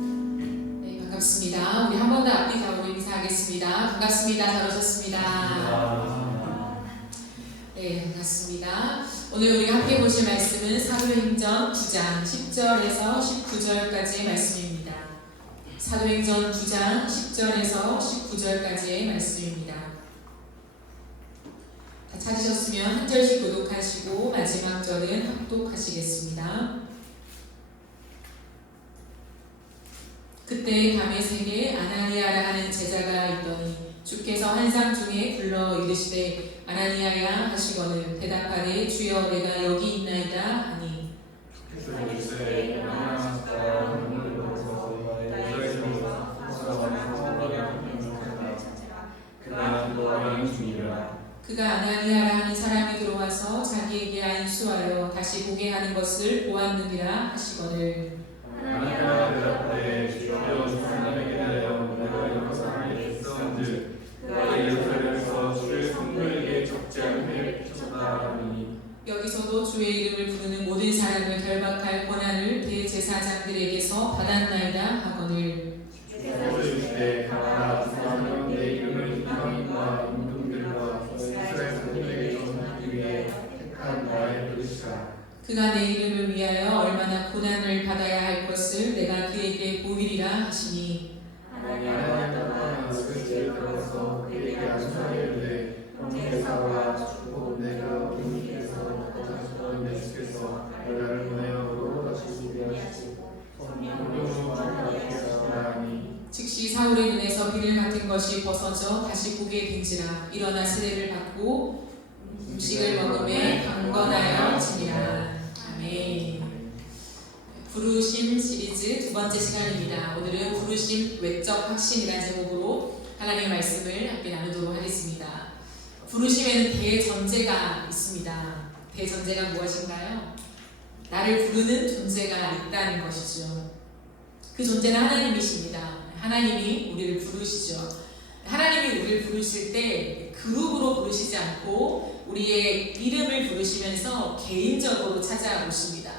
네, 반갑습니다. 우리 한 번 더 앞뒤 좌우로 인사하겠습니다. 반갑습니다. 잘 오셨습니다. 네, 반갑습니다. 오늘 우리가 함께 보실 말씀은 사도행전 9장 10절에서 19절까지의 말씀입니다. 사도행전 9장 10절에서 19절까지의 말씀입니다. 다 찾으셨으면 한 절씩 교독하시고 마지막 절은 합독하시겠습니다. 그때 다메섹에 아나니아라 하는 제자가 있더니 주께서 환상 중에 불러 이르시되 아나니아야 하시거늘 대답하되 주여 내가 여기 있나이다 하니 그가 아나니아라 하는 사람이 들어와서 자기에게 안수하여 다시 보게 하는 것을 보았느니라 하시거늘 아나니아가 대답하되 주여 주님에게 대하여 내가 이런 사람이 있었는지 그가 예루살렘에서 주의 성도에게 적지 않게 비쳤다 하니 여기서도 주의 이름을 부르는 모든 사람을 결박할 권한을 대제사장들에게서 받았나이다 하거늘 주시되 가라 사람은 내 이름을 이방인과 임금들과 이스라엘 사람들에게 전하기 위해 택한 나의 그릇이라 그가 내 이름을 위하여 얼마나 고난을 받아야 할 것을 내가 그에게 보이리라 하시니 아나니아가 그 집에 들어가서 그에게 안수하였는데 대사가 죽고 내가 주님께서 거듭하셨던 내 주께서 나를 보내어 다시 준비하시고 성령으로 주하시니 즉시 사울의 눈에서 비늘 같은 것이 벗어져 다시 보게 된지라 일어나 세례를 받고 음식을 먹음에 강건하여 지니라. 아멘. 부르심 시리즈 두 번째 시간입니다. 오늘은 부르심 외적 확신이라는 제목으로 하나님의 말씀을 함께 나누도록 하겠습니다. 부르심에는 대전제가 있습니다. 대전제가 무엇인가요? 나를 부르는 존재가 있다는 것이죠. 그 존재는 하나님이십니다. 하나님이 우리를 부르시죠. 하나님이 우리를 부르실 때 그룹으로 부르시지 않고 우리의 이름을 부르시면서 개인적으로 찾아오십니다.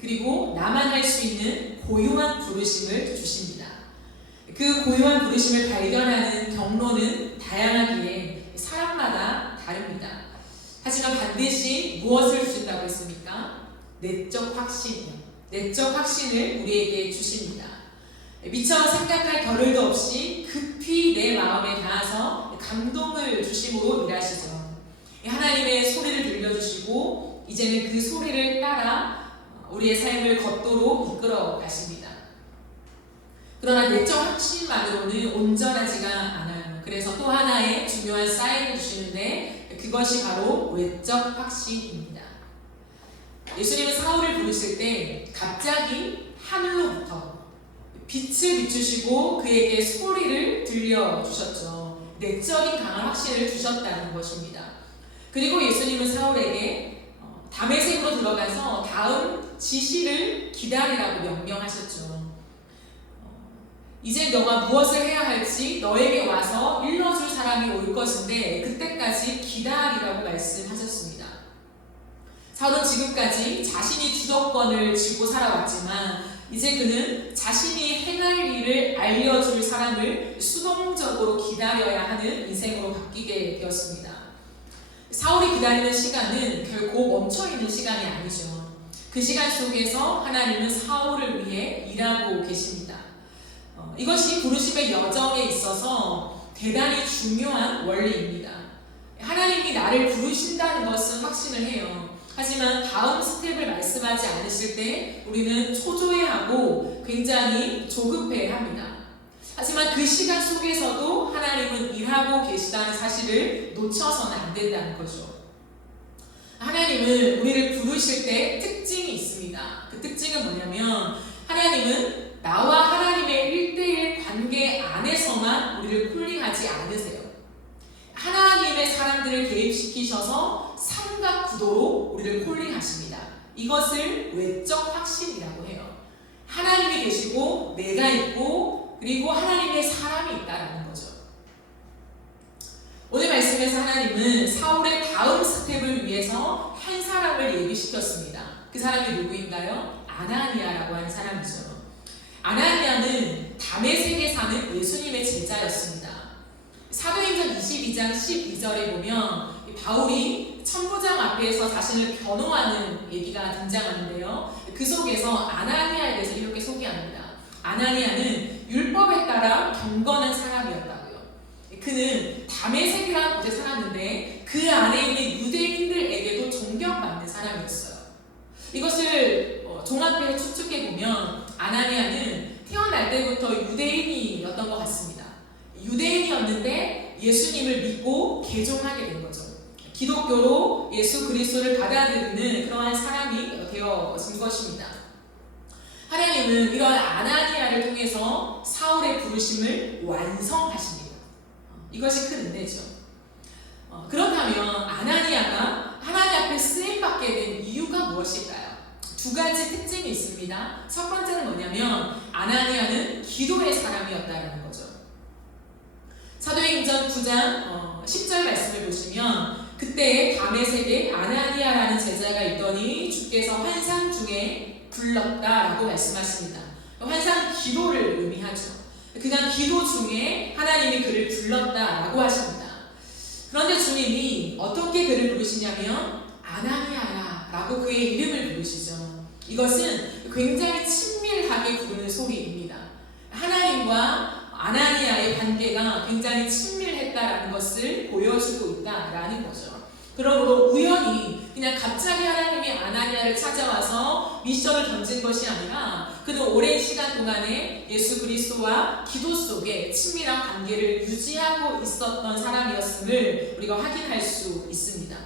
그리고 나만 할 수 있는 고유한 부르심을 주십니다. 그 고유한 부르심을 발견하는 경로는 다양하기에 사람마다 다릅니다. 하지만 반드시 무엇을 주신다고 했습니까? 내적 확신이요. 내적 확신을 우리에게 주십니다. 미처 생각할 겨를도 없이 급히 내 마음에 닿아서 감동을 주심으로 일하시죠. 하나님의 소리를 들려주시고 이제는 그 소리를 따라 우리의 삶을 걷도록 이끌어 가십니다. 그러나 내적 확신만으로는 온전하지가 않아요. 그래서 또 하나의 중요한 사인을 주시는데 그것이 바로 외적 확신입니다. 예수님은 사울을 부르실 때 갑자기 하늘로부터 빛을 비추시고 그에게 소리를 들려주셨죠. 내적인 강한 확신을 주셨다는 것입니다. 그리고 예수님은 사울에게 다메섹으로 들어가서 다음 지시를 기다리라고 명령하셨죠. 이제 너가 무엇을 해야 할지 너에게 와서 일러줄 사람이 올 것인데 그때까지 기다리라고 말씀하셨습니다. 사울은 지금까지 자신이 주도권을 쥐고 살아왔지만 이제 그는 자신이 행할 일을 알려줄 사람을 수동적으로 기다려야 하는 인생으로 바뀌게 되었습니다. 사울이 기다리는 시간은 결코 멈춰있는 시간이 아니죠. 그 시간 속에서 하나님은 사울을 위해 일하고 계십니다. 이것이 부르심의 여정에 있어서 대단히 중요한 원리입니다. 하나님이 나를 부르신다는 것은 확신을 해요. 하지만 다음 스텝을 말씀하지 않으실 때 우리는 초조해하고 굉장히 조급해합니다. 하지만 그 시간 속에서도 하나님은 일하고 계시다는 사실을 놓쳐서는 안 된다는 거죠. 하나님은 우리를 부르실 때 특징이 있습니다. 그 특징은 뭐냐면 하나님은 나와 하나님의 1대1 관계 안에서만 우리를 콜링하지 않으세요. 하나님의 사람들을 개입시키셔서 삼각구도로 우리를 콜링하십니다. 이것을 외적 확신이라고 해요. 하나님이 계시고 내가 있고 그리고 하나님의 사람이 있다는 거죠. 오늘 말씀에서 하나님은 사울의 다음 스텝을 위해서 한 사람을 예비시켰습니다. 그 사람이 누구인가요? 아나니아라고 하는 사람이죠. 아나니아는 다메섹에 사는 예수님의 제자였습니다. 사도행전 22장 12절에 보면 바울이 천부장 앞에서 자신을 변호하는 얘기가 등장하는데요. 그 속에서 아나니아에 대해서 이렇게 소개합니다. 아나니아는 율법에 따라 경건한 사람이었다고요. 그는 다메섹이라는 곳에 살았는데 그 안에 있는 유대인들에게도 존경받는 사람이었어요. 이것을 종합해서 추측해보면 아나니아는 태어날 때부터 유대인이었던 것 같습니다. 유대인이었는데 예수님을 믿고 개종하게 된 거죠. 기독교로 예수 그리스도를 받아들이는 그러한 사람이 되어진 것입니다. 하나님은 이런 아나니아를 통해서 사울의 부르심을 완성하십니다. 이것이 큰 은혜죠. 그렇다면 아나니아가 하나님 앞에 쓰임받게 된 이유가 무엇일까요? 두 가지 특징이 있습니다. 첫 번째는 뭐냐면 아나니아는 기도의 사람이었다는 거죠. 사도행전 9장 10절 말씀을 보시면 그때 다메섹에 아나니아라는 제자가 있더니 주께서 환상 중에 불렀다라고 말씀하십니다. 환상 기도를 의미하죠. 그간 기도 중에 하나님이 그를 불렀다라고 하십니다. 그런데 주님이 어떻게 그를 부르시냐면 아나니아야 라고 그의 이름을 부르시죠. 이것은 굉장히 친밀하게 부르는 소리입니다. 하나님과 아나니아의 관계가 굉장히 친밀했다라는 것을 보여주고 있다라는 거죠. 그러므로 우연히 그냥 갑자기 하나님이 아나니아를 찾아와서 미션을 던진 것이 아니라 그는 오랜 시간 동안에 예수 그리스도와 기도 속에 친밀한 관계를 유지하고 있었던 사람이었음을 우리가 확인할 수 있습니다.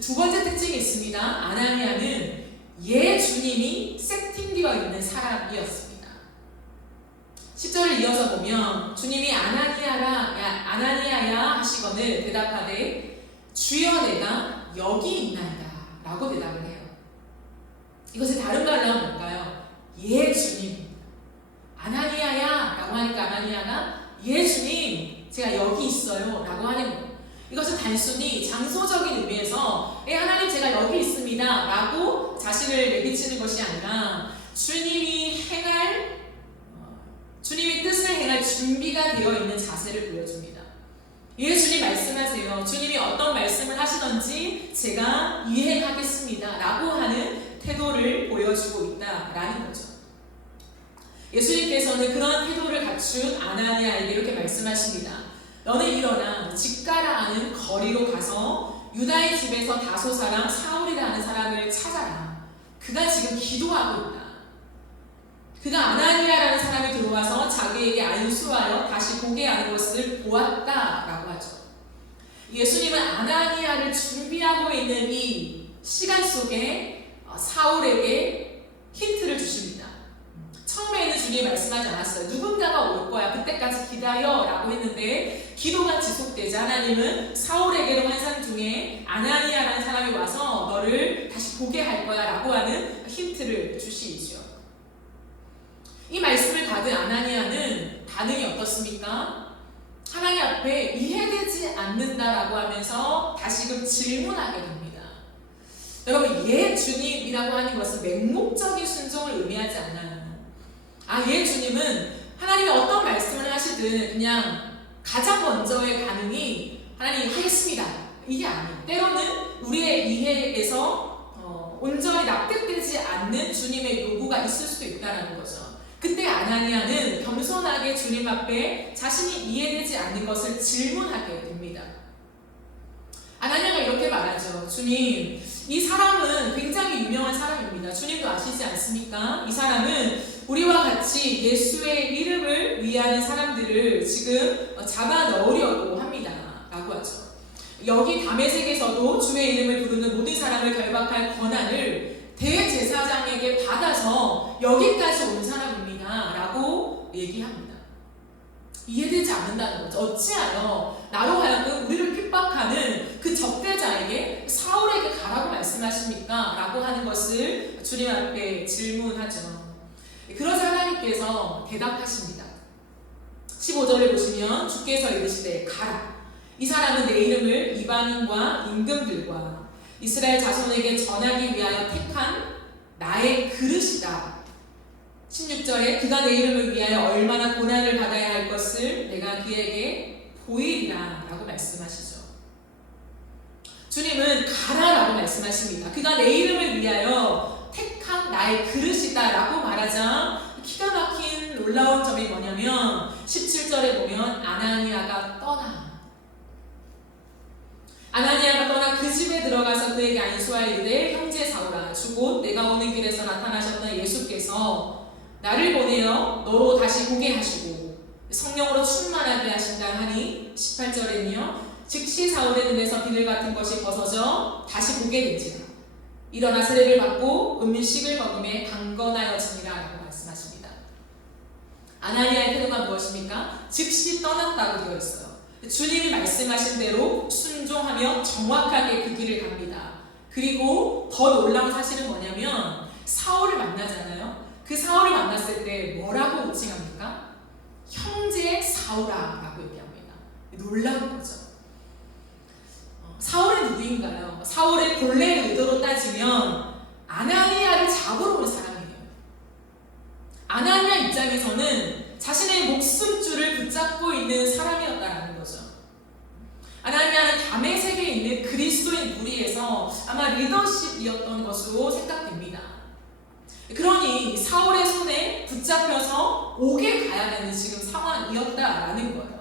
두 번째 특징이 있습니다. 아나니아는 주님이 세팅되어 있는 사람이었습니다. 10절을 이어서 보면 주님이 아나니아야 하시거늘 대답하되 주여 내가 여기 있나이다 라고 대답을 해요. 이것의 다른 말로 하면 뭘까요? 주님 아나니아야 라고 하니까 아나니아가 주님 제가 여기 있어요 라고 하는 거예요. 이것은 단순히 장소적인 의미에서 하나님 제가 여기 있습니다 라고 자신을 내비치는 것이 아니라 주님이 뜻을 행할 준비가 되어 있는 자세를 보여줍니다. 주님 말씀하세요. 주님이 어떤 말씀을 하시던지 제가 이행하겠습니다 라고 하는 태도를 보여주고 있다라는 거죠. 예수님께서는 그런 태도를 갖춘 아나니아에게 이렇게 말씀하십니다. 너는 일어나 직가라 하는 거리로 가서 유다의 집에서 다소 사람 사울이라 하는 사람을 찾아라. 그가 지금 기도하고 있다. 그가 아나니아라는 사람이 들어와서 자기에게 안수하여 다시 보게 하는 것을 보았다라고 하죠. 예수님은 아나니아를 준비하고 있는 이 시간 속에 사울에게 힌트를 주십니다. 처음에는 주님이 말씀하지 않았어요. 누군가가 올 거야. 그때까지 기다려 라고 했는데 기도가 지속되자 하나님은 사울에게도 환상 중에 아나니아라는 사람이 와서 너를 다시 보게 할 거야 라고 하는 힌트를 주시죠. 이 말씀을 받은 아나니아는 반응이 어떻습니까? 하나님 앞에 이해되지 않는다라고 하면서 다시금 질문하게 됩니다. 여러분, 주님이라고 하는 것은 맹목적인 순종을 의미하지 않아요. 주님은 하나님이 어떤 말씀을 하시든 그냥 가장 먼저의 반응이 하나님 하겠습니다. 이게 아니에요. 때로는 우리의 이해에서 온전히 납득되지 않는 주님의 요구가 있을 수도 있다는 거죠. 그때 아나니아는 겸손하게 주님 앞에 자신이 이해되지 않는 것을 질문하게 됩니다. 아나니아가 이렇게 말하죠. 주님, 이 사람은 굉장히 유명한 사람입니다. 주님도 아시지 않습니까? 이 사람은 우리와 같이 예수의 이름을 위하는 사람들을 지금 잡아 넣으려고 합니다. 라고 하죠. 여기 다메섹에서도 주의 이름을 부르는 모든 사람을 결박할 권한을 대제사장에게 받아서 여기까지 온 사람입니다. 라고 얘기합니다. 이해되지 않는다는 거죠. 어찌하여 나로 하여금 우리를 핍박하는 그 적대자에게 사울에게 가라고 말씀하십니까? 라고 하는 것을 주님 앞에 질문하죠. 그러자 하나님께서 대답하십니다. 15절을 보시면 주께서 이르시되 가라. 이 사람은 내 이름을 이방인과 임금들과 이스라엘 자손에게 전하기 위하여 택한 나의 그릇이다. 16절에 그가 내 이름을 위하여 얼마나 고난을 받아야 할 것을 내가 그에게 보이리라 라고 말씀하시죠. 주님은 가라라고 말씀하십니다. 그가 내 이름을 위하여 택한 나의 그릇이다 라고 말하자 기가 막힌 놀라운 점이 뭐냐면 17절에 보면 아나니아가 떠나 그 집에 들어가서 그에게 안수하이르되 형제 사울아 주곧 내가 오는 길에서 나타나셨던 예수께서 나를 보내어 너로 다시 보게 하시고 성령으로 충만하게 하신다 하니 18절에는요 즉시 사울의 눈에서 비늘 같은 것이 벗어져 다시 보게 된지라 일어나 세례를 받고 음식을 먹음에 강건하여지니라 라고 말씀하십니다. 아나니아의 태도가 무엇입니까? 즉시 떠났다고 되어 있어요. 주님이 말씀하신 대로 순종하며 정확하게 그 길을 갑니다. 그리고 더 놀라운 사실은 뭐냐면 사울을 만나잖아요. 그 사울을 만났을 때 뭐라고 호칭합니까? 형제 사울아 라고 얘기합니다. 놀라운 거죠. 사울은 누구인가요? 사울의 본래 의도로 따지면 아나니아를 잡으러 온 사람이에요. 아나니아 입장에서는 자신의 목숨줄을 붙잡고 있는 사람이었다는 거죠. 아나니아는 다메섹에 있는 그리스도인 무리에서 아마 리더십이었던 것으로 생각됩니다. 그러니 사울의 손에 붙잡혀서 옥에 가야 되는 지금 상황이었다라는 거예요.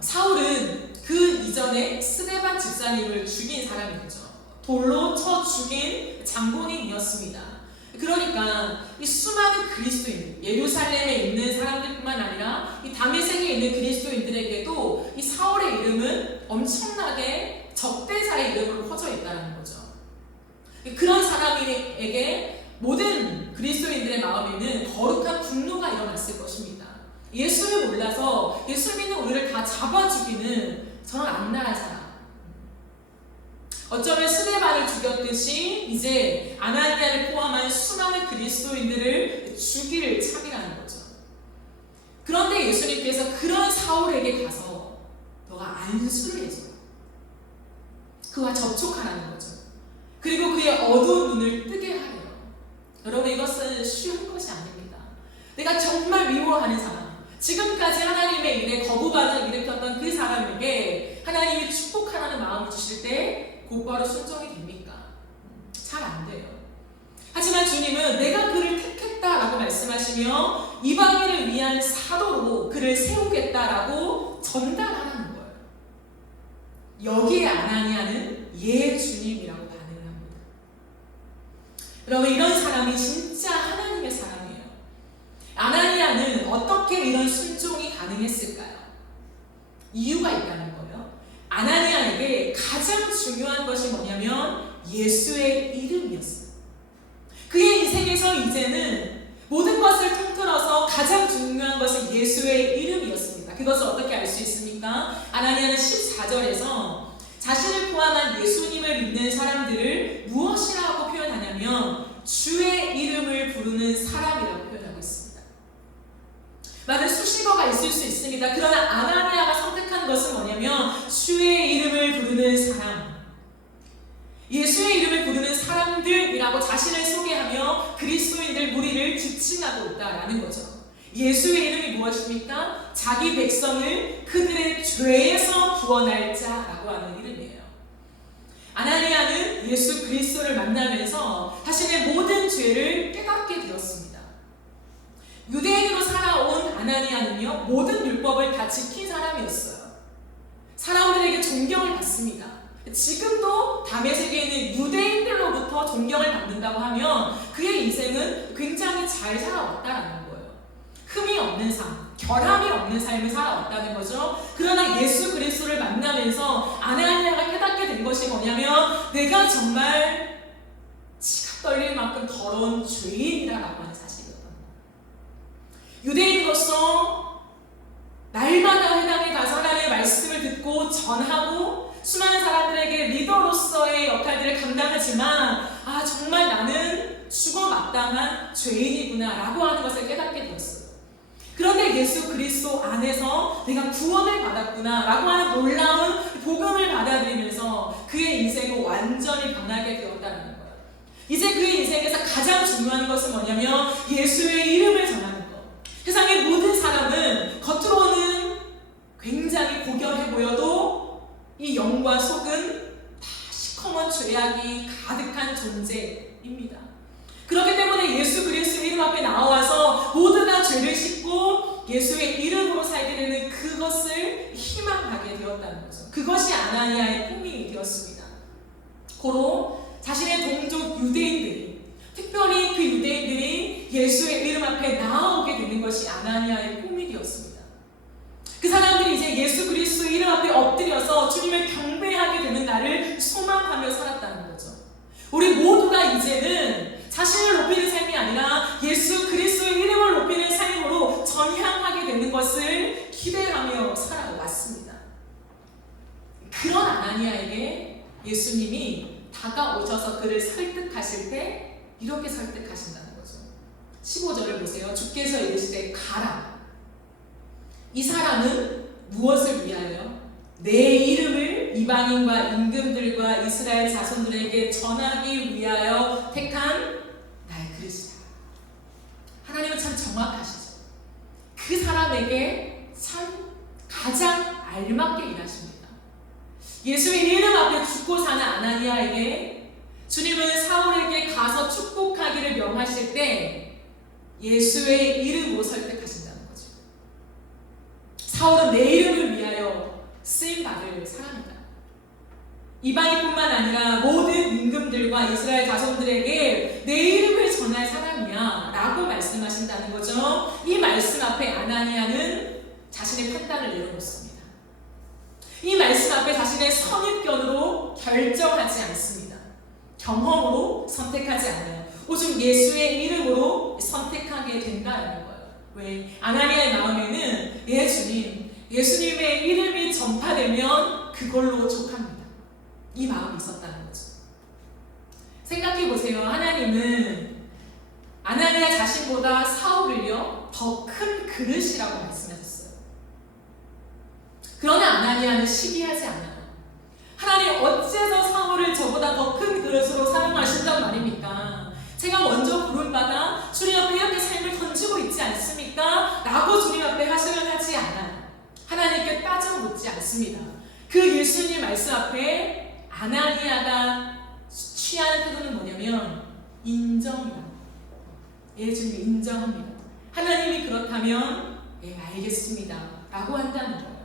사울은 그 이전에 스데반 집사님을 죽인 사람이었죠. 돌로 쳐 죽인 장본인이었습니다. 그러니까 이 수많은 그리스도인, 예루살렘에 있는 사람들뿐만 아니라 이 다메섹에 있는 그리스도인들에게도 이 사울의 이름은 엄청나게 적대자의 이름으로 퍼져 있다는 거죠. 그런 사람에게 모든 그리스도인들의 마음에는 거룩한 분노가 일어났을 것입니다. 예수를 몰라서 예수 믿는 우리를 다 잡아 죽이는 저런 악랄한 사람. 어쩌면 스데반을 죽였듯이 이제 아나니아를 포함한 수많은 그리스도인들을 죽일 참이라는 거죠. 그런데 예수님께서 그런 사울에게 가서 너가 안수를 해줘. 그와 접촉하라는 거죠. 그리고 그의 어두운 눈을 뜨게 하래요. 여러분 이것은 쉬운 것이 아닙니다. 내가 정말 미워하는 사람, 지금까지 하나님의 일에 거부반응을 일으켰던 그 사람에게 하나님이 축복하라는 마음을 주실 때 곧바로 순종이 됩니까? 잘 안 돼요. 하지만 주님은 내가 그를 택했다라고 말씀하시며 이방인을 위한 사도로 그를 세우겠다라고 전달하라는 거예요. 여기에 아나니아는 예 주님이라고 반응을 합니다. 여러분 이런 사람이 진짜 하나님의 사람이에요. 아나니아는 어떻게 이런 순종이 가능했을까요? 이유가 있다는 거예요. 아나니아에게 가장 중요한 것이 뭐냐면 예수의 이름이었어요. 그의 인생에서 이제는 모든 것을 통틀어서 가장 중요한 것은 예수의 이름이었습니다. 그것을 어떻게 알 수 있습니까? 아나니아는 14절에서 자신을 포함한 예수님을 믿는 사람들을 무엇이라고 표현하냐면 주의 이름을 부르는 사람이라고 표현하고 있습니다. 많은 수식어가 있을 수 있습니다. 그러나 아나니아가 선택한 것은 뭐냐면 주의 이름을 부르는 사람, 예수의 이름을 부르는 사람들이라고 자신을 소개하며 그리스도인들 무리를 지칭하고 있다라는 거죠. 예수의 이름이 무엇입니까? 자기 백성을 그들의 죄에서 구원할 자라고 하는 이름이에요. 아나니아는 예수 그리스도를 만나면서 자신의 모든 죄를 깨닫게 되었습니다. 유대인으로 살아온 아나니아는요 모든 율법을 다 지킨 사람이었어요. 사람들에게 존경을 받습니다. 지금도 다메섹에 있는 유대인들로부터 존경을 받는다고 하면 그의 인생은 굉장히 잘 살아왔다는 거예요. 흠이 없는 삶, 결함이 없는 삶을 살아왔다는 거죠. 그러나 예수 그리스도를 만나면서 아나니아가 깨닫게 된 것이 뭐냐면 내가 정말 치가 떨릴 만큼 더러운 죄인이라고 하는 사실이었던 거예요. 유대인으로서 날마다 회당에 가서 하나님의 말씀을 듣고 전하고 수많은 사람들에게 리더로서의 역할들을 감당하지만 정말 나는 죽어 마땅한 죄인이구나 라고 하는 것을 깨닫게 되었어요. 그런데 예수 그리스도 안에서 내가 구원을 받았구나 라고 하는 놀라운 복음을 받아들이면서 그의 인생은 완전히 변하게 되었다는 거예요. 이제 그의 인생에서 가장 중요한 것은 뭐냐면 예수의 이름을 전하는 것. 세상의 모든 사람은 겉으로는 굉장히 고결해 보여도 이 영과 속은 다 시커먼 죄악이 가득한 존재입니다. 그렇기 때문에 예수 그리스도의 이름 앞에 나와서 모두가 죄를 씻고 예수의 이름으로 살게 되는 그것을 희망하게 되었다는 거죠. 그것이 아나니아의 꿈이 되었습니다. 고로 자신의 동족 유대인들이, 특별히 그 유대인들이 예수의 이름 앞에 나아오게 되는 것이 아나니아의 꿈이 되었습니다. 그 사람들이 이제 예수 그리스도의 이름 앞에 엎드려서 주님을 경배하게 되는 날을 소망하며 살았다는 거죠. 우리 모두가 이제는 자신을 높이는 삶이 아니라 예수 그리스도의 이름을 높이는 삶으로 전향하게 되는 것을 기대하며 살아왔습니다. 그런 아나니아에게 예수님이 다가오셔서 그를 설득하실 때 이렇게 설득하신다는 거죠. 15절을 보세요. 주께서 이르시되 가라. 이 사람은 무엇을 위하여? 내 이름을 이방인과 임금들과 이스라엘 자손들에게 전하기 위하여 택한 나의 그릇이다. 하나님은 참 정확하시죠. 그 사람에게 참 가장 알맞게 일하십니다. 예수의 이름 앞에 죽고 사는 아나니아에게 주님은 사울에게 가서 축복하기를 명하실 때 예수의 이름으로 설득하신다는 거죠. 사울은 내 이름을 위하여 쓰임받을 사람이다. 이방인뿐만 아니라 모든 임금들과 이스라엘 자손들에게 내 이름을 전할 사람이야 라고 말씀하신다는 거죠. 이 말씀 앞에 아나니아는 자신의 판단을 내려놓습니다. 이 말씀 앞에 자신의 선입견으로 결정하지 않습니다. 경험으로 선택하지 않아요. 오직 예수의 이름으로 선택하게 된다는 거예요. 왜? 아나니아의 마음에는 주님, 예수님의 이름이 전파되면 그걸로 족합니다. 이 마음이 있었다는 거죠. 생각해 보세요. 하나님은 아나니아 자신보다 사울을요 더 큰 그릇이라고 말씀하셨어요. 그러나 아나니아는 시기하지 않아요. 하나님 어째서 사울을 저보다 더 큰 그릇으로 사용하신단 말입니까? 제가 먼저 부름받아 주님 앞에 이렇게 삶을 던지고 있지 않습니까? 라고 주님 앞에 하소연을 하지 않아요. 하나님께 따져 묻지 않습니다. 그 예수님 말씀 앞에 아나니아가 취하는 태도는 뭐냐면 인정이다. 주님 인정합니다. 하나님이 그렇다면 알겠습니다 라고 한다는 거예요.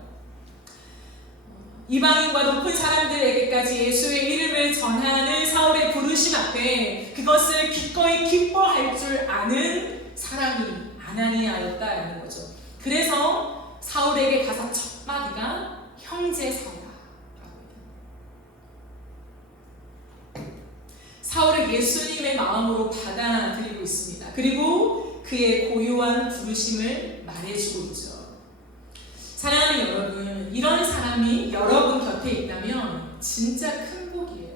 이방인과 높은 사람들에게까지 예수의 이름을 전하는 사울의 부르심 앞에 그것을 기꺼이 기뻐할 줄 아는 사람이 아나니아였다라는 거죠. 그래서 사울에게 가서 첫 마디가 형제 사울아. 사울을 예수님의 마음으로 받아들이고 있습니다. 그리고 그의 고유한 부르심을 말해주고 있죠. 사랑하는 여러분, 이런 사람이 여러분 곁에 있다면 진짜 큰 복이에요.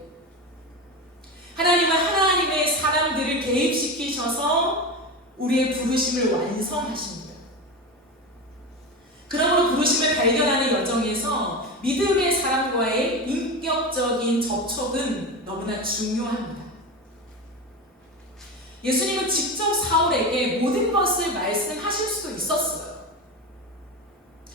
하나님은 하나님의 사람들을 개입시키셔서 우리의 부르심을 완성하십니다. 그러므로 부르심을 발견하는 여정에서 믿음의 사람과의 인격적인 접촉은 너무나 중요합니다. 예수님은 직접 사울에게 모든 것을 말씀하실 수도 있었어요.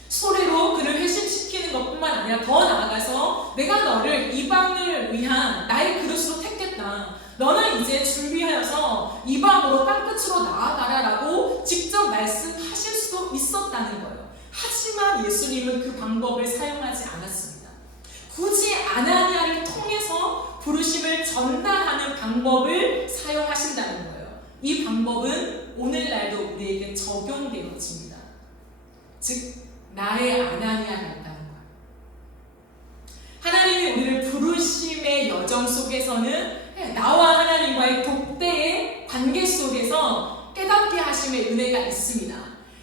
소리로 그를 회심시키는 것뿐만 아니라 더 나아가서 내가 너를 이방을 위한 나의 그릇으로 택했다. 너는 이제 준비하여서 이방으로 땅끝으로 나아가라 라고 직접 말씀하실 수도 있었다는 거예요. 하지만 예수님은 그 방법을 사용하지 않았습니다. 굳이 아나니아를 통해서 부르심을 전달하는 방법을 사용하신다는 거예요. 이 방법은 오늘날도 우리에게 적용되어집니다. 즉 나의 아나니아가 있다는 거예요. 하나님이 우리를 부르심의 여정 속에서는 나와 하나님과의 독대의 관계 속에서 깨닫게 하심의 은혜가 있습니다.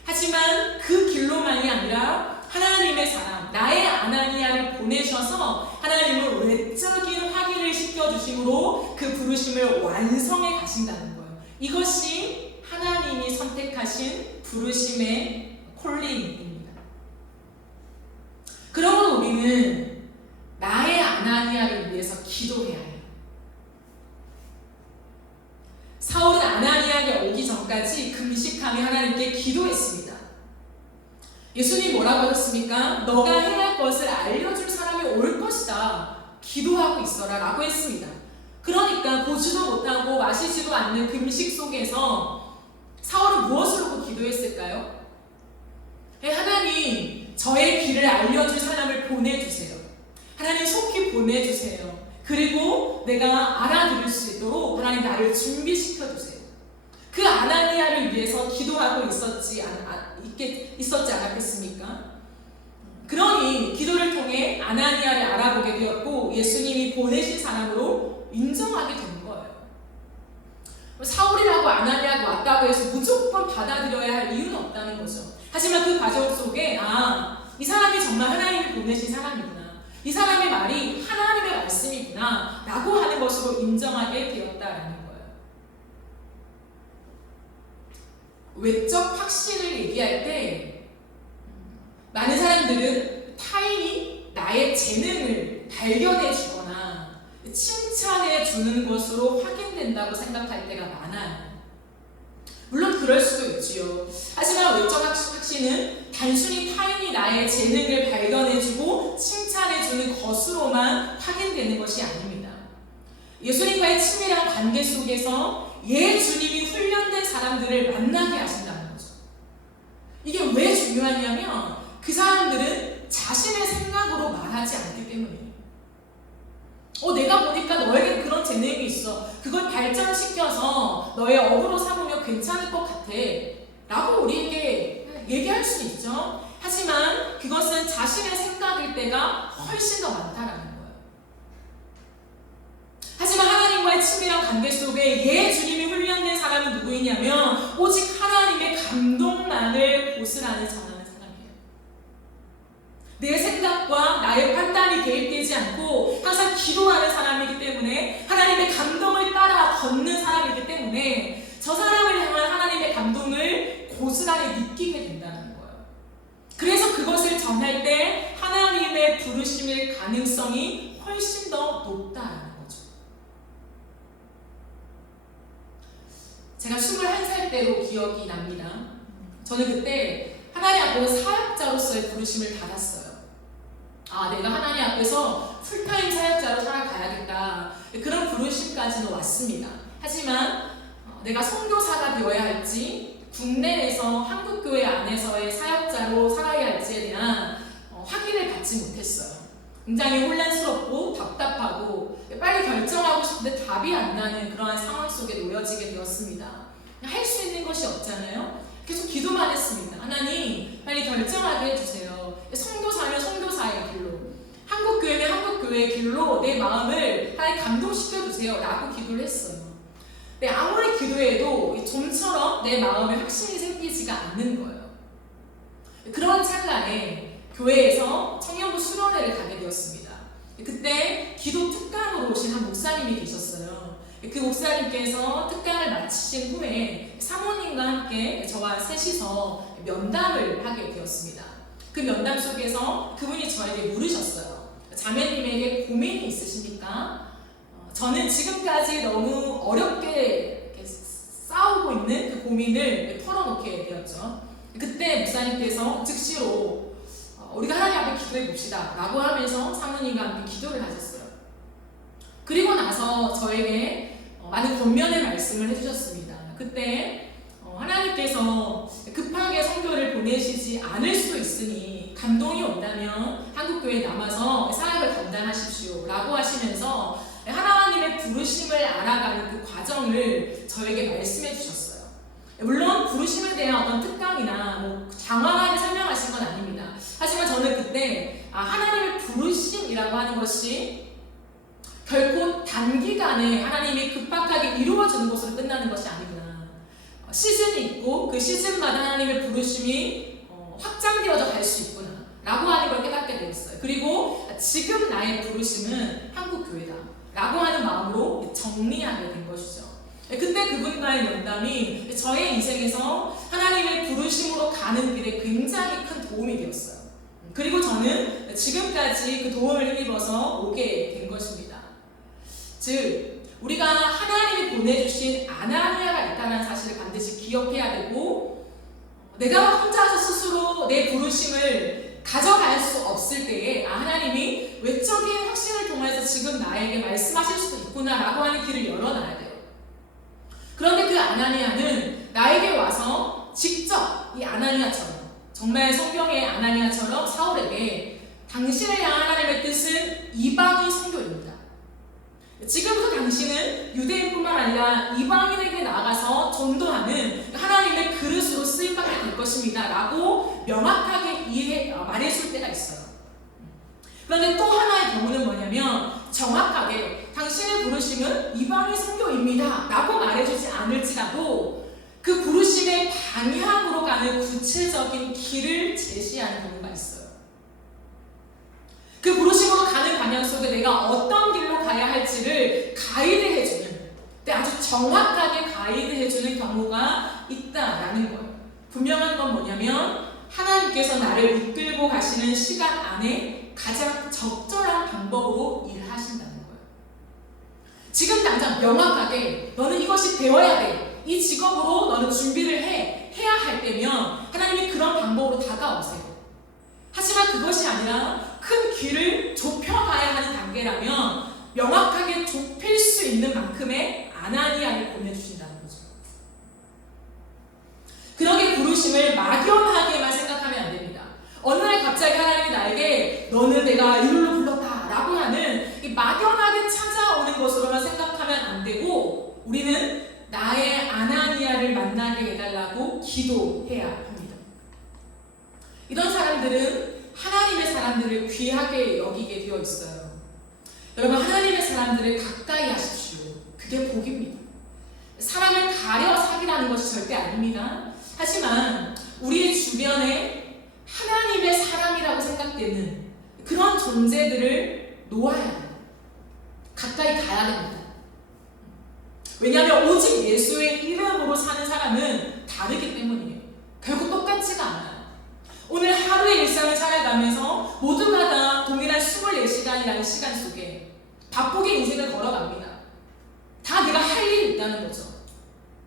하지만 그 길로만이 아니라 하나님의 사람, 나의 아나니아를 보내셔서 하나님은 외적인 확인을 시켜주심으로 그 부르심을 완성해 가신다는 거예요. 이것이 하나님이 선택하신 부르심의 콜링입니다. 그러므로 우리는 나의 아나니아를 위해서 기도해야 해요. 사울은 아나니아가 오기 전까지 금식하며 하나님께 기도했습니다. 예수님 뭐라고 하셨습니까? 너가 행할 것을 알려줄 사람이 올 것이다. 기도하고 있어라 라고 했습니다. 그러니까 보지도 못하고 마시지도 않는 금식 속에서 사울은 무엇을 놓고 기도했을까요? 하나님, 저의 길을 알려줄 사람을 보내주세요. 하나님 속히 보내주세요. 그리고 내가 알아들을 수 있도록 하나님 나를 준비시켜주세요. 그 아나니아를 위해서 기도하고 있었지 않았겠습니까? 그러니 기도를 통해 아나니아를 알아보게 되었고 예수님이 보내신 사람으로 인정하게 된 거예요. 사울이라고 아나니아가 왔다고 해서 무조건 받아들여야 할 이유는 없다는 거죠. 하지만 그 과정 속에 이 사람이 정말 하나님이 보내신 사람이구나. 이 사람의 말이 하나님의 말씀이구나 라고 하는 것으로 인정하게 되었다라는 거예요. 외적 확신을 얘기할 때 많은 사람들은 타인이 나의 재능을 발견해 주거나 칭찬해 주는 것으로 확인된다고 생각할 때가 많아요. 물론 그럴 수도 있지요. 하지만 외적 확신은 단순히 타인이 나의 재능을 발견해주고 칭찬해주는 것으로만 확인되는 것이 아닙니다. 예수님과의 친밀한 관계 속에서 주님이 훈련된 사람들을 만나게 하신다는 거죠. 이게 왜 중요하냐면 그 사람들은 자신의 생각으로 말하지 않기 때문이에요. 내가 보니까 너에게 그런 재능이 있어. 그걸 발전시켜서 너의 업으로 삼으면 괜찮을 것 같아. 라고 우리에게 얘기할 수 있죠. 하지만 그것은 자신의 생각일 때가 훨씬 더 많다라는 거예요. 하지만 하나님과의 친밀한 관계 속에 주님이 훈련된 사람은 누구이냐면 오직 하나님의 감동만을 고스란히 전하는 사람이에요. 내 생각과 나의 판단이 개입되지 않고 항상 기도하는 사람이기 때문에 하나님의 감동을 따라 걷는 사람이기 때문에 저 사람을 향한 하나님의 감동을 고스란히 느끼게 된다는 거예요. 그래서 그것을 전할 때 하나님의 부르심일 가능성이 훨씬 더 높다는 거죠. 제가 21살 때로 기억이 납니다. 저는 그때 하나님 앞에서 사역자로서의 부르심을 받았어요. 내가 하나님 앞에서 풀타임 사역자로 살아가야겠다. 그런 부르심까지는 왔습니다. 하지만 내가 선교사가 되어야 할지 국내에서 한국교회 안에서의 사역자로 살아야 할지에 대한 확인을 받지 못했어요. 굉장히 혼란스럽고 답답하고 빨리 결정하고 싶은데 답이 안 나는 그러한 상황 속에 놓여지게 되었습니다. 할 수 있는 것이 없잖아요. 계속 기도만 했습니다. 하나님 빨리 결정하게 해주세요. 선교사면 선교사의 길로, 한국교회면 한국교회의 길로 내 마음을 하나님 감동시켜주세요 라고 기도를 했어요. 근데 아무리 기도해도 좀처럼 내 마음에 확신이 생기지가 않는 거예요. 그런 찰나에 교회에서 청년부 수련회를 가게 되었습니다. 그때 기도 특강으로 오신 한 목사님이 계셨어요. 그 목사님께서 특강을 마치신 후에 사모님과 함께 저와 셋이서 면담을 하게 되었습니다. 그 면담 속에서 그분이 저에게 물으셨어요. 자매님에게 고민이 있으십니까? 저는 지금까지 너무 어렵게 이렇게 싸우고 있는 그 고민을 털어놓게 되었죠. 그때 목사님께서 즉시로 우리가 하나님 앞에 기도해 봅시다 라고 하면서 사모님과 함께 기도를 하셨어요. 그리고 나서 저에게 많은 권면의 말씀을 해주셨습니다. 그때 하나님께서 급하게 선교를 보내시지 않을 수도 있으니 감동이 온다면 한국교회에 남아서 사역을 감당하십시오 라고 하시면서 하나님의 부르심을 알아가는 그 과정을 저에게 말씀해 주셨어요. 물론 부르심에 대한 어떤 특강이나 장황하게 설명하신 건 아닙니다. 하지만 저는 그때 하나님의 부르심이라고 하는 것이 결코 단기간에 하나님이 급박하게 이루어지는 것으로 끝나는 것이 아니구나. 시즌이 있고 그 시즌마다 하나님의 부르심이 확장되어져 갈 수 있구나 라고 하는 걸 깨닫게 되었어요. 그리고 지금 나의 부르심은 한국교회다 라고 하는 마음으로 정리하게 된 것이죠. 그때 그분과의 면담이 저의 인생에서 하나님의 부르심으로 가는 길에 굉장히 큰 도움이 되었어요. 그리고 저는 지금까지 그 도움을 힘입어서 오게 된 것입니다. 즉 우리가 하나님이 보내주신 아나니아가 있다는 사실을 반드시 기억해야 되고, 내가 혼자서 스스로 내 부르심을 가져갈 수 없을 때에 하나님이 외적인 확신을 통해서 지금 나에게 말씀하실 수도 있구나라고 하는 길을 열어놔야 돼요. 그런데 그 아나니아는 나에게 와서 직접 이 아나니아처럼, 정말 성경의 아나니아처럼 사울에게 당신을 향한 하나님의 뜻은 이방인 선교입니다. 지금부터 당신은 유대인뿐만 아니라 이방인에게 나아가서 전도하는 하나님의 그릇으로 쓰임받게 될 것입니다 라고 명확하게 말해줄 때가 있어요. 그런데 또 하나의 경우는 뭐냐면, 정확하게 당신의 부르심은 이방인 선교입니다 라고 말해주지 않을지라도 그 부르심의 방향으로 가는 구체적인 길을 제시하는 경우가 있어요. 그 부르심으로 가는 방향 속에 내가 어떤 길로 가야 할지를 가이드해주는, 아주 정확하게 가이드해주는 경우가 있다라는 거예요. 분명한 건 뭐냐면, 하나님께서 나를 이끌고 가시는 시간 안에 가장 적절한 방법으로 일하신다는 거예요. 지금 당장 명확하게 너는 이것이 배워야 돼, 이 직업으로 너는 준비를 해야 할 때면 하나님이 그런 방법으로 다가오세요. 하지만 그것이 아니라 큰 길을 좁혀가야 하는 단계라면 명확하게 좁힐 수 있는 만큼의 아나니아를 보내주신다는 거죠. 그렇게 부르심을 막연하게만 생각하면 안 됩니다. 어느 날 갑자기 하나님이 나에게 너는 내가 이걸로 불렀다 라고 하는 이 막연하게 찾아오는 것으로만 생각하면 안 되고, 우리는 나의 아나니아를 만나게 해달라고 기도해야 합니다. 이런 사람들은 하나님의 사람들을 귀하게 여기게 되어 있어요. 여러분, 하나님의 사람들을 가까이 하십시오. 그게 복입니다. 사람을 가려 사귀라는 것이 절대 아닙니다. 하지만 우리의 주변에 하나님의 사람이라고 생각되는 그런 존재들을 놓아야 돼요. 가까이 가야 됩니다. 왜냐하면 오직 예수의 이름으로 사는 사람은 다르기 때문이에요. 결국 똑같지가 않아요. 오늘 하루의 일상을 살아가면서 모두가 다 동일한 24시간이라는 시간 속에 바쁘게 인생을 걸어갑니다. 다 내가 할 일이 있다는 거죠.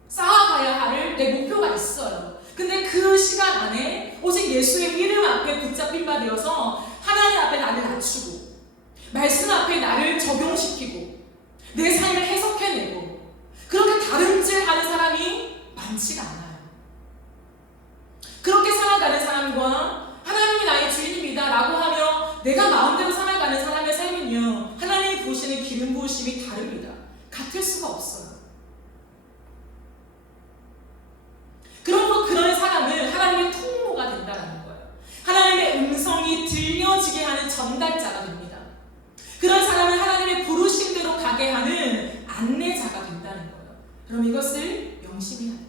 쌓아가야 할 내 목표가 있어요. 근데 그 시간 안에 오직 예수의 이름 앞에 붙잡힌 바 되어서 하나님 앞에 나를 낮추고 말씀 앞에 나를 적용시키고 내 삶을 해석해내고 그렇게 다름질하는 사람이 많지가 않아요. 그렇게 살아가는 사람과 하나님이 나의 주인입니다 라고 하며 내가 마음대로 살아가는 사람의 삶은요, 하나님이 보시는 기름 부으심이 다릅니다. 같을 수가 없어요. 그러므로 그런 사람은 하나님의 통로가 된다는 거예요. 하나님의 음성이 들려지게 하는 전달자가 됩니다. 그런 사람은 하나님의 부르심대로 가게 하는 안내자가 된다는 거예요. 그럼 이것을 명심해야 돼요.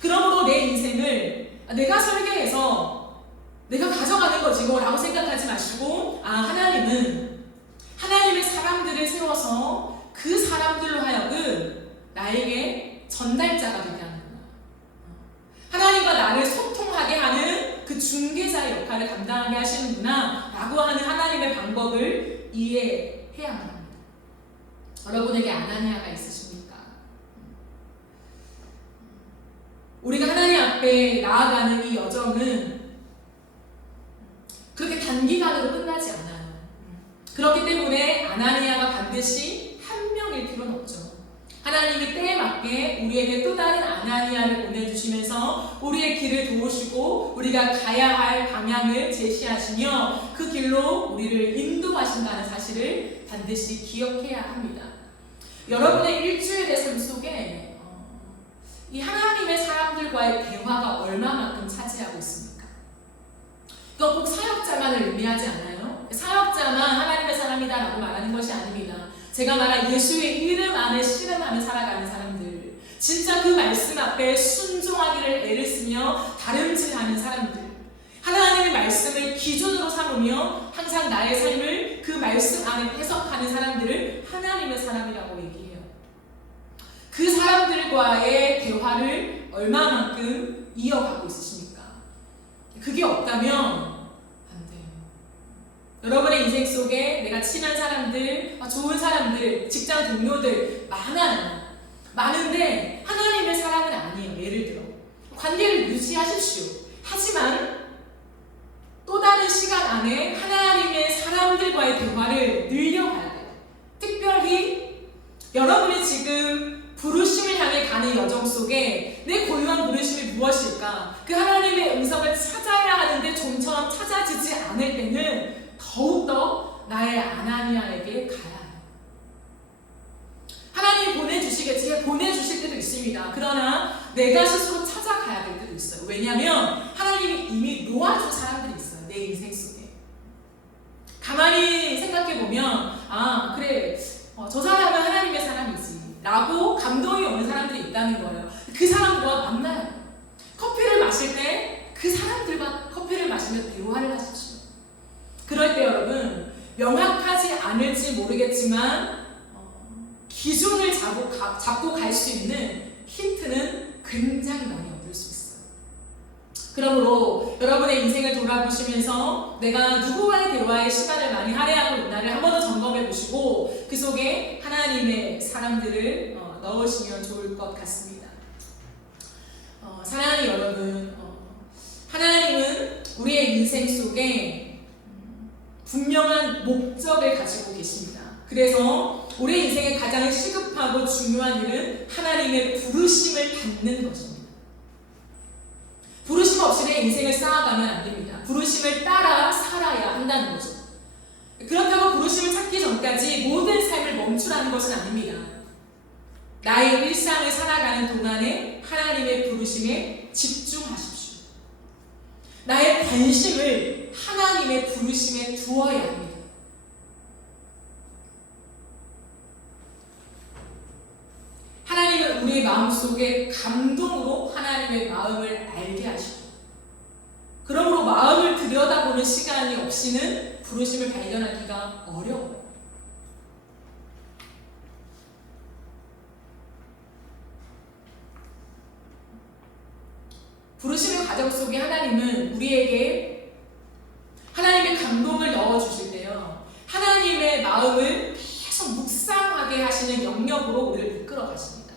그러므로 내 인생을 내가 설계해서 내가 가져가는 거지 라고 생각하지 마시고, 하나님은 하나님의 사람들을 세워서 그 사람들로 하여금 나에게 전달자가 되게 하는구나. 하나님과 나를 소통하게 하는 그 중개자의 역할을 감당하게 하시는구나 라고 하는 하나님의 방법을 이해해야만 합니다. 여러분에게 아나니아가 있으십니까? 우리가 하나님 앞에 나아가는 이 여정은 그렇게 단기간으로 끝나지 않아요. 그렇기 때문에 아나니아가 반드시 한 명일 필요는 없죠. 하나님이 때에 맞게 우리에게 또 다른 아나니아를 보내주시면서 우리의 길을 도우시고 우리가 가야 할 방향을 제시하시며 그 길로 우리를 인도하신다는 사실을 반드시 기억해야 합니다. 여러분의 일주일의 삶 속에 이 하나님의 사람들과의 대화가 얼마만큼 차지하고 있습니까? 이건 꼭 사역자만을 의미하지 않아요. 사역자만 하나님의 사람이다라고 말하는 것이 아닙니다. 제가 말한 예수의 이름 안에 신음하며 살아가는 사람들, 진짜 그 말씀 앞에 순종하기를 애를 쓰며 다름질하는 사람들, 하나님의 말씀을 기준으로 삼으며 항상 나의 삶을 그 말씀 안에 해석하는 사람들을 하나님의 사람이라고 얘기해요. 그 사람들과의 대화를 얼마만큼 이어가고 있으십니까? 그게 없다면 안 돼요. 여러분의 인생 속에 내가 친한 사람들, 좋은 사람들, 직장 동료들 많은데 하나님의 사람은 아니에요. 예를 들어 관계를 유지하십시오. 하지만 또 다른 시간 안에 하나님의 사람들과의 대화를 늘려가야 돼요. 특별히 여러분이 지금 부르심을 향해 가는 여정 속에 내 고유한 부르심이 무엇일까? 그 하나님의 음성을 찾아야 하는데 좀처럼 찾아지지 않을 때는 더욱더 나의 아나니아에게 가야 해요. 하나님이 보내주실 때도 있습니다. 그러나 내가 스스로 찾아가야 될 때도 있어요. 왜냐하면 하나님이 이미 놓아준 사람들이 있어요. 내 인생 속에. 가만히 생각해보면 그래 저 사람은 하나님의 사람이지 라고 감동이 오는 사람들이 있다는 거예요. 그 사람과 만나요. 커피를 마실 때 그 사람들과 커피를 마시며 대화를 하십시오. 그럴 때 여러분 명확하지 않을지 모르겠지만 기준을 잡고 갈 수 있는 힌트는 굉장히 많이 얻을 수 있어요. 그러므로 여러분의 인생을 돌아보시면서 내가 누구와의 대화에 시간을 많이 할애하고 있나를 한 번 더 점검해 보시고 그 속에 하나님의 사람들을 넣으시면 좋을 것 같습니다. 사랑하는 여러분, 하나님은 우리의 인생 속에 분명한 목적을 가지고 계십니다. 그래서 우리의 인생에 가장 시급하고 중요한 일은 하나님의 부르심을 받는 것입니다. 부르심 없이 내 인생을 쌓아가면 안 됩니다. 부르심을 따라 살아야 한다는 거죠. 그렇다고 부르심을 찾기 전까지 모든 삶을 멈추라는 것은 아닙니다. 나의 일상을 살아가는 동안에 하나님의 부르심에 집중하십시오. 나의 관심을 하나님의 부르심에 두어야 합니다. 하나님은 우리의 마음속에 감동으로 하나님의 마음을 알게 하시고 그러므로 마음을 들여다보는 시간이 없이는 부르심을 발견하기가 어려워요. 부르심의 과정 속에 하나님은 우리에게 하나님의 감동을 넣어주실 때요. 하나님의 마음을 계속 묵상하게 하시는 영역으로 우리를 이끌어 가십니다.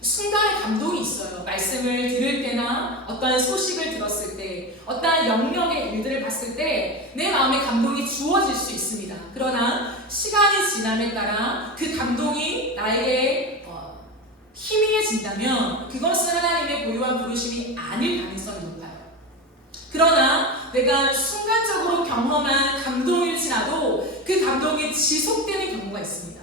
순간의 감동이 있어요. 말씀을 들을 때나 어떠한 소식을 들었을 때, 어떠한 영역의 일들을 봤을 때 내 마음에 감동이 주어질 수 있습니다. 그러나 시간이 지남에 따라 그 감동이 나에게 희미해진다면 그것은 하나님의 고유한 부르심이 아닐 가능성이 높아요. 그러나 내가 순간적으로 경험한 감동일지라도 그 감동이 지속되는 경우가 있습니다.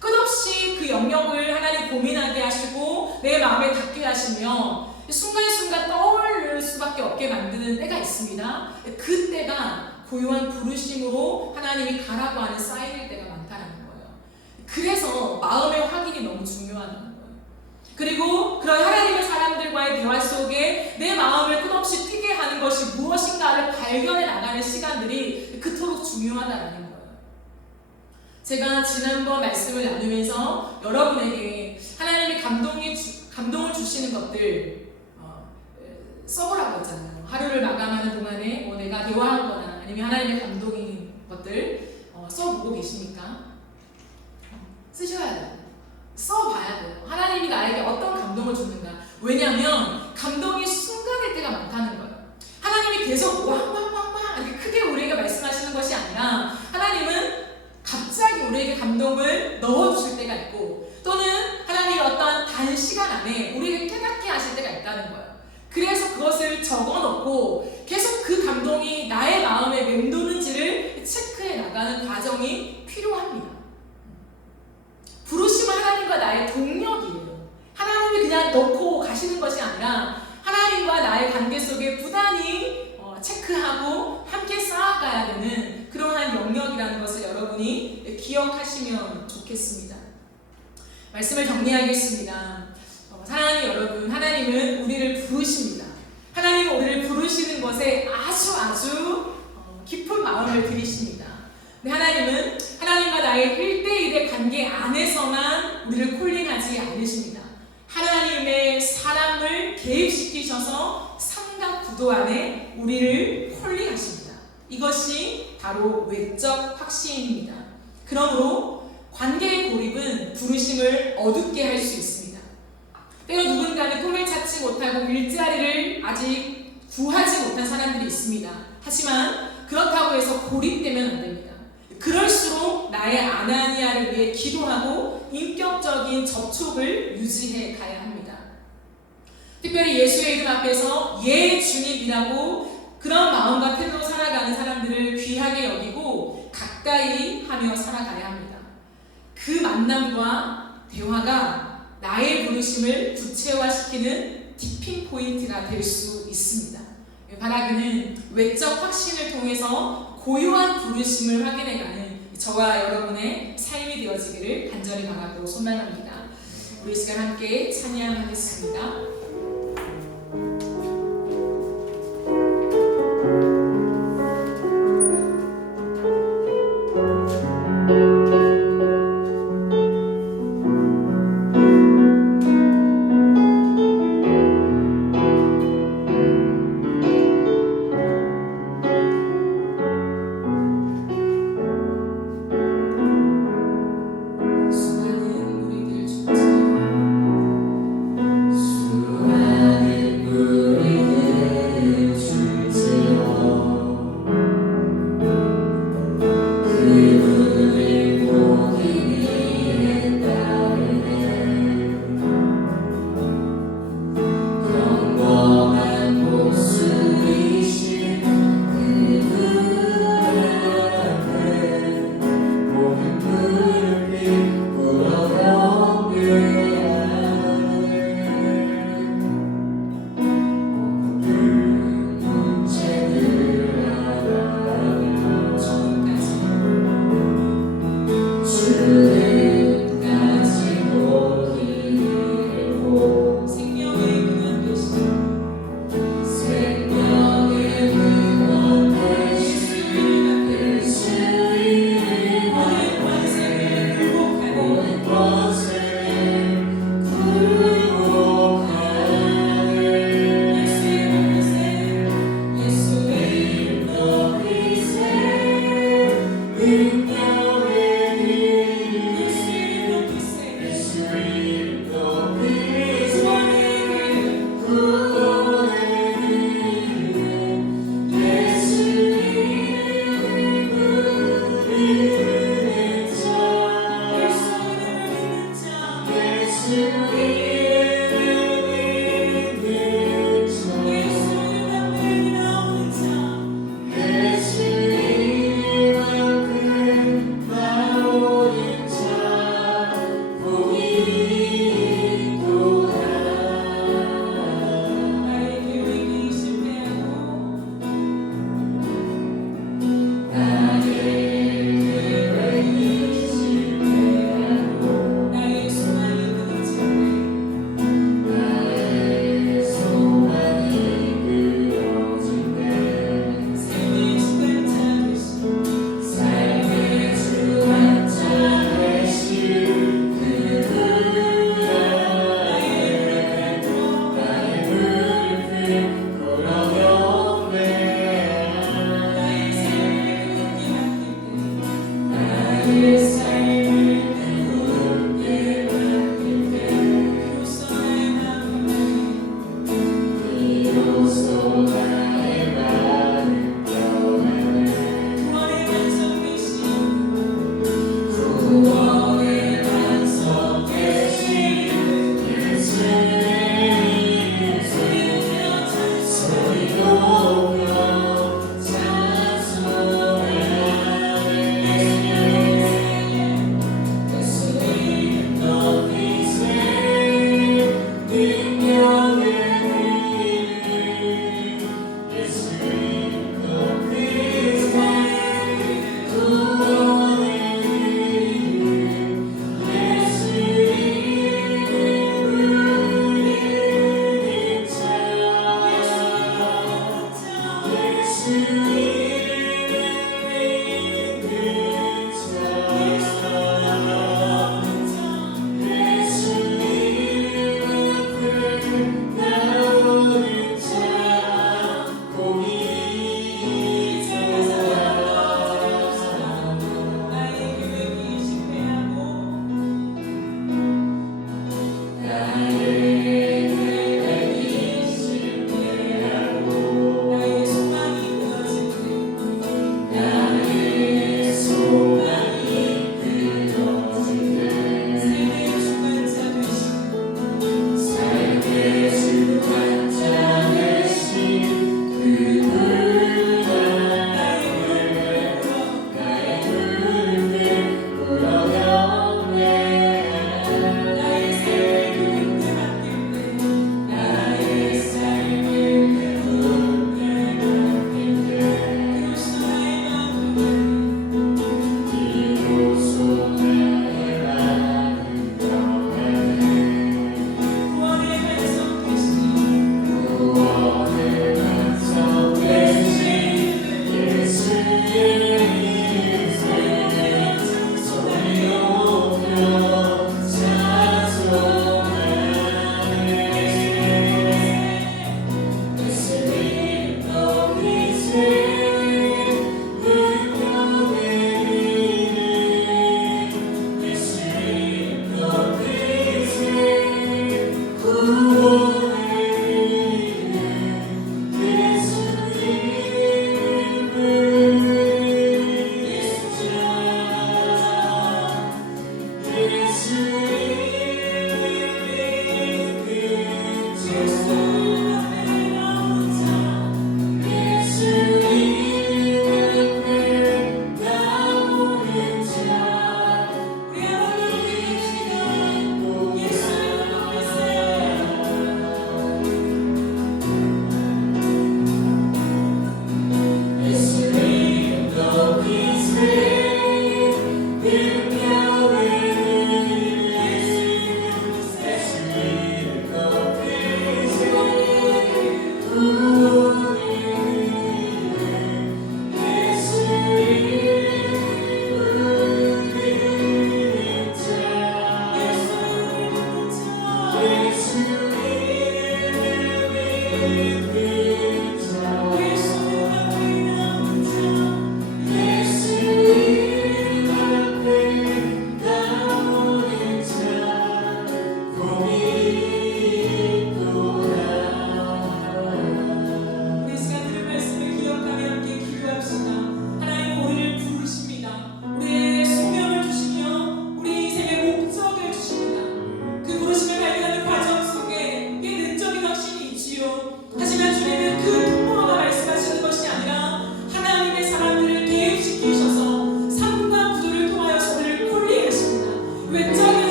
끝없이 그 영역을 하나님 고민하게 하시고 내 마음에 닿게 하시며 순간순간 떠오를 수밖에 없게 만드는 때가 있습니다. 그때가 고유한 부르심으로 하나님이 가라고 하는 사인일 때가 많다는 거예요. 그래서 마음의 확인이 너무 중요하다는 거예요. 그리고 그런 하나님의 사람들과의 대화 속에 내 마음을 끝없이 뛰게 하는 것이 무엇인가를 발견해 나가는 시간들이 그토록 중요하다는 거예요. 제가 지난번 말씀을 나누면서 여러분에게 하나님의 감동을 주시는 것들 써보라고 했잖아요. 하루를 마감하는 동안에 내가 대화한 거나 아니면 하나님의 감동인 것들 써보고 계십니까? 쓰셔야 돼요. 써봐야 돼요. 하나님이 나에게 어떤 감동을 주는가. 왜냐하면 감동이 순간일 때가 많다는 거예요. 하나님이 계속 왕왕왕왕 이렇게 크게 우리에게 말씀하시는 것이 아니라 하나님은 갑자기 우리에게 감동을 넣어주실 때가 있고 또는 하나님이 어떤 단시간 안에 우리에게 깨닫게 하실 때가 있다는 거예요. 그래서 그것을 적어놓고 계속 그 감동이 나의 마음에 맴도는지를 체크해 나가는 과정이 필요합니다. 부르심은 하나님과 나의 동력이에요. 하나님이 그냥 넣고 가시는 것이 아니라 하나님과 나의 관계 속에 부단히 체크하고 함께 쌓아가야 되는 그러한 영역이라는 것을 여러분이 기억하시면 좋겠습니다. 말씀을 정리하겠습니다. 사랑하는 여러분, 하나님은 우리를 부르십니다. 하나님은 우리를 부르시는 것에 아주 깊은 마음을 들이십니다. 하나님은 하나님과 나의 1대1의 관계 안에서만 우리를 콜링하지 않으십니다. 하나님의 사람을 개입시키셔서 삼각 구도 안에 우리를 콜링하십니다. 이것이 바로 외적 확신입니다. 그러므로 관계의 고립은 부르심을 어둡게 할 수 있습니다. 때로 누군가는 꿈을 찾지 못하고 일자리를 아직 구하지 못한 사람들이 있습니다. 하지만 그렇다고 해서 고립되면 안 됩니다. 그럴수록 나의 아나니아를 위해 기도하고 인격적인 접촉을 유지해 가야 합니다. 특별히 예수의 이름 앞에서 예 주님이라고 그런 마음과 태도로 살아가는 사람들을 귀하게 여기고 가까이 하며 살아가야 합니다. 그 만남과 대화가 나의 부르심을 구체화시키는 티핑 포인트가 될 수 있습니다. 바라기는 외적 확신을 통해서 고요한 부르심을 확인해가는 저와 여러분의 삶이 되어지기를 간절히 바라고 소망합니다. 우리 이 시간 함께 찬양하겠습니다.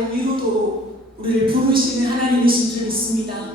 잘 이루도록 우리를 부르시는 하나님이신 줄 믿습니다.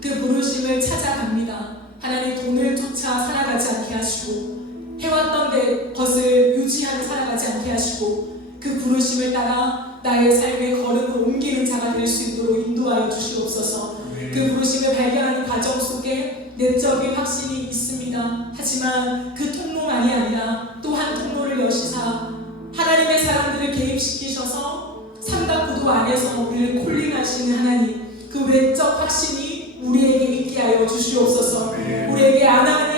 그 부르심을 찾아갑니다. 하나님 돈을 쫓아 살아가지 않게 하시고 해왔던 것을 유지하며 살아가지 않게 하시고 그 부르심을 따라 나의 삶의 걸음을 옮기는 자가 될 수 있도록 인도하여 주시옵소서. 그 부르심을 발견하는 과정 속에 내적인 확신이 있습니다. 하지만 그 통로만이 아니라 또 한 통로를 여시사 하나님의 사람들을 개입시키셔서 삼각구도 안에서 우리를 콜링하시는 하나님, 그 외적 확신이 우리에게 있게 하여 주시옵소서. 우리에게 아나니